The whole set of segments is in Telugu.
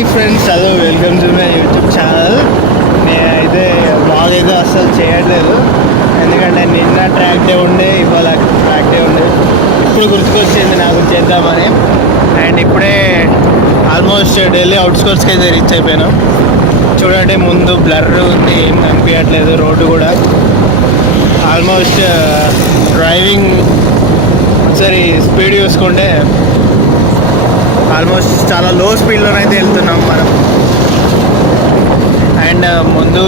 Hi friends, hello, welcome to my YouTube channel. నేనైతే బ్లాగ్ అయితే అస్సలు చేయట్లేదు, ఎందుకంటే నిన్న ట్రాక్ డే ఉండే, ఇవాళ ట్రాక్ డే ఉండే. ఇప్పుడు గుర్తుకొచ్చింది నాకు చేద్దామని. అండ్ ఇప్పుడే ఆల్మోస్ట్ ఢిల్లీ అవుట్స్కర్ట్స్కి అయితే రీచ్ అయిపోయినాం. చూడండి, ముందు బ్లర్ ఉంది, ఏం కనిపించట్లేదు రోడ్డు కూడా. ఆల్మోస్ట్ డ్రైవింగ్ ఒకసారి స్పీడ్ చూసుకుంటే ఆల్మోస్ట్ చాలా లో స్పీడ్లోనైతే వెళ్తున్నాం మనం. అండ్ ముందు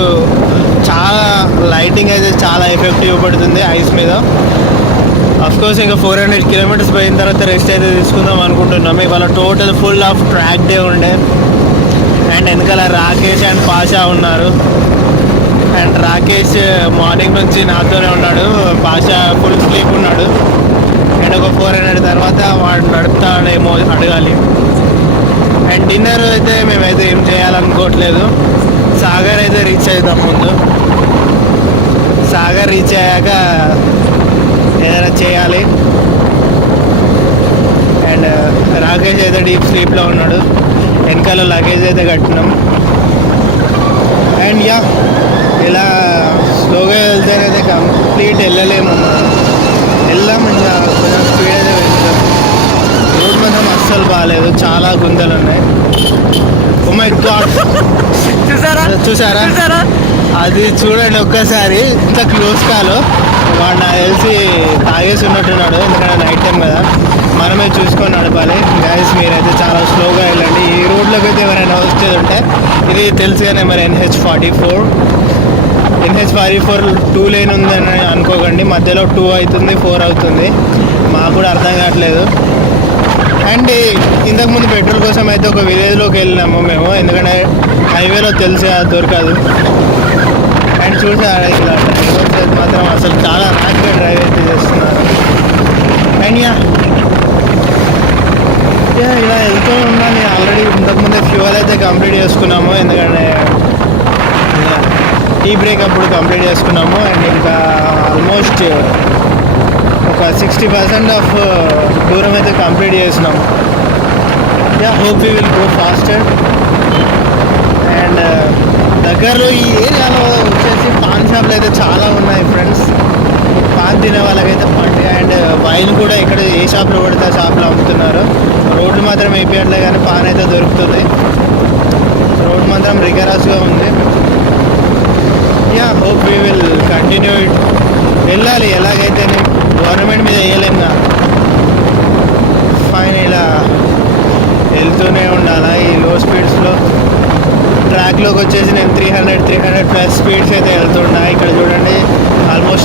చాలా లైటింగ్ అయితే చాలా ఎఫెక్టివ్ పడుతుంది ఐస్ మీద. అఫ్కోర్స్ ఇంకా 400 కిలోమీటర్స్ పోయిన తర్వాత రెస్ట్ అయితే తీసుకుందాం అనుకుంటున్నాం. ఇవాళ total full of track day ఉండే. అండ్ వెనకాల రాకేష్ అండ్ పాషా ఉన్నారు. అండ్ రాకేష్ మార్నింగ్ నుంచి నాతోనే ఉన్నాడు, పాషా ఫుల్ స్లీప్ ఉన్నాడు. అండ్ ఒక 400 తర్వాత వాడు నడుపుతాడేమో అడగాలి. అండ్ డిన్నర్ అయితే మేమైతే ఏం చేయాలనుకోవట్లేదు. సాగర్ అయితే రీచ్ అవుతాం. ముందు సాగర్ రీచ్ అయ్యాక ఏదైనా చేయాలి. అండ్ రాకేష్ అయితే డీప్ స్లీప్లో ఉన్నాడు. వెనకాల లగేజ్ అయితే కట్టినాం. అండ్ ఇలా స్లోగా వెళ్తేనైతే కంప్లీట్ వెళ్ళలేము. వెళ్దాం, ఇంకా కొంచెం స్పీడ్ అయితే వెళ్తాం. రోడ్ మాత్రం అస్సలు బాగాలేదు, చాలా గుంతలు ఉన్నాయి. ఓ మై గాడ్, చూసారా అది? చూడండి ఒక్కసారి, ఇంత క్లోజ్ కాలు. వాడు నాకు తెలిసి తాగేసి ఉన్నట్టున్నాడు, ఎందుకంటే నైట్ టైం కదా, మనమే చూసుకొని నడపాలి. గైస్, మీరైతే చాలా స్లోగా వెళ్ళండి. ఈ రోడ్లోకి అయితే ఎవరైనా వచ్చేది ఉంటే, ఇది తెలుసుగానే మరి NH44 2 లేన్ ఉందని అనుకోకండి. మధ్యలో 2 అవుతుంది, 4 అవుతుంది, మాకు కూడా అర్థం కావట్లేదు. అండ్ ఇంతకుముందు పెట్రోల్ కోసం అయితే ఒక విలేజ్లోకి వెళ్ళినాము మేము, ఎందుకంటే హైవేలో తెలిసి దొరకదు. అండ్ చూసారా, ఇలా డ్రైవర్స్ అయితే మాత్రం అసలు చాలా ర్యాష్గా డ్రైవ్ అయితే చేస్తున్నారు. అండ్ ఇలా వెళ్తూ ఉండాలి. ఆల్రెడీ ఇంతకుముందే ఫ్యూయల్ అయితే కంప్లీట్ చేసుకున్నాము, ఎందుకంటే టీ బ్రేక్ అప్పుడు కంప్లీట్ చేసుకున్నాము. అండ్ ఇంకా ఆల్మోస్ట్ ఒక 60% ఆఫ్ దూరం అయితే కంప్లీట్ చేసినాము. Hope we will go faster. And దగ్గరలో ఈ ఏరియాలో వచ్చేసి పాన్ షాప్లు అయితే చాలా ఉన్నాయి ఫ్రెండ్స్. పాన్ తినే వాళ్ళకైతే పండి. అండ్ వైన్ కూడా ఇక్కడ ఏ షాప్లో పడితే ఆ షాప్లో అమ్ముతున్నారు. రోడ్లు మాత్రం వేపియట్లే, కానీ పాన్ అయితే దొరుకుతుంది. రోడ్ మాత్రం రిగరస్గా ఉంది. Hope we will continue it. వెళ్ళాలి ఎలాగైతే, గవర్నమెంట్ మీద వేయలేంగా. ఫైన్, ఇలా వెళ్తూనే ఉండాలా ఈ లో స్పీడ్స్లో. ట్రాక్లోకి వచ్చేసి నేను 300+ స్పీడ్స్ అయితే వెళ్తున్నా. ఇక్కడ చూడండి, ఆల్మోస్ట్